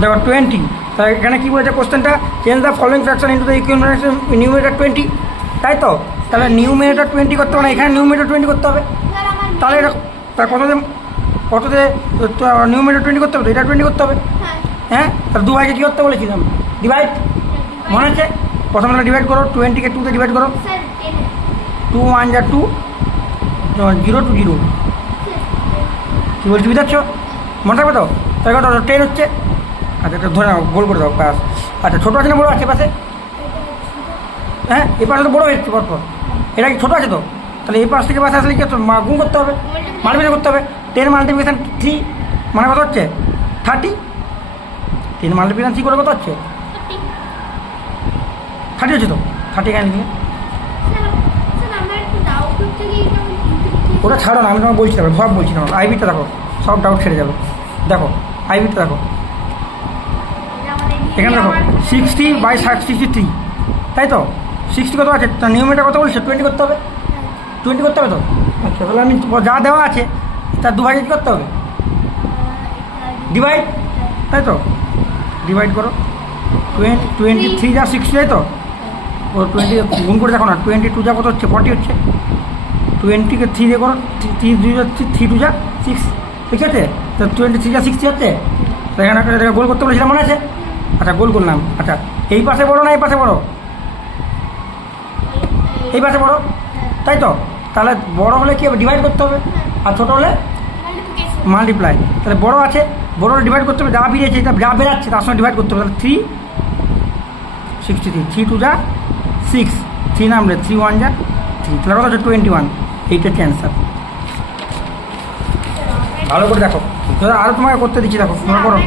দেখো 20, তাহলে এখানে কী বলেছে কোশ্চেনটা, change the following fraction into the equivalent numerator 20, তাই তো? তাহলে নিউমেরেটর 20 করতে হবে না, এখানে নিউমেরেটর 20 করতে হবে। তাহলে এটা তা কততে নিউমেরেটর 20 করতে হবে, তো এটা 20 করতে হবে। হ্যাঁ, তাহলে দু ভাইকে কী করতে বলেছিলাম, ডিভাইড, মনে আছে? প্রথমে ডিভাইড করো, 20কে 2তে ডিভাইড করো, 2 1 যা 2, 0 2 0, কী বলছি বুঝতে পারছো? মনে থাকবে তো? তাহলে কত 10 হচ্ছে। আচ্ছা এটা ধরে নাও, গোল করে দাও পাস। আচ্ছা ছোটো আছে না বড়ো আছে পাশে? হ্যাঁ, এই পাশে তো বড়ো হচ্ছে পরপর, এটা কি ছোটো আছে তো? তাহলে এই পাশ থেকে পাশে আসলে কি গুণ করতে হবে, মাল্টিপ্লিকেশন করতে হবে। 10 মাল্টিপ্লিকেশন 3 মানে কত হচ্ছে 30, 10 মাল্টিপ্লিকেশন 3 করে কত হচ্ছে 30 হচ্ছে তো, 30 এখানে নিয়ে ওটা ছাড়ো না, আমি তোমাকে বলছি, দেখো সব বলছি না, আইবিটা দেখো, সব ডাউট ছেড়ে যাবে। দেখো আইবিটা দেখো, এখানে দেখো 60/63, তাই তো? 60 কত আছে, তার নিয়মটা কত বলছে, 20 করতে হবে, 20 করতে হবে তো। আচ্ছা তাহলে আমি যা দেওয়া আছে তার দু ভাগে কী করতে হবে, ডিভাইড, তাই তো? ডিভাইড করো, 23 যা 60, তাই তো? ও 20 গুণ করে দেখো না, 22 যা কত হচ্ছে 40 হচ্ছে, 20কে 3 দিয়ে করো, 3 2 যা 3 2 যা 6, ঠিক আছে? তো 23 যা 60 হচ্ছে, তো এখানে গোল করতে বলেছিলাম, মনে আছে? আচ্ছা গোল করলাম। আচ্ছা এই পাশে বড়ো না এই পাশে বড়ো, এই পাশে বড়ো, তাই তো? তাহলে বড় হলে কী হবে, ডিভাইড করতে হবে, আর ছোটো হলে মাল্টিপ্লাই। তাহলে বড় আছে, বড় হলে ডিভাইড করতে হবে, যা বেরিয়েছে এটা যা বেরাচ্ছে তার সঙ্গে ডিভাইড করতে হবে। তাহলে 363, 3 2 যা 6, 3 নামলে 3 1 যা 3, তাহলে কত হচ্ছে 21, এইটা হচ্ছে অ্যান্সার। ভালো করে দেখো, আরও তোমাকে করতে দিচ্ছি, দেখো তোমরা করো।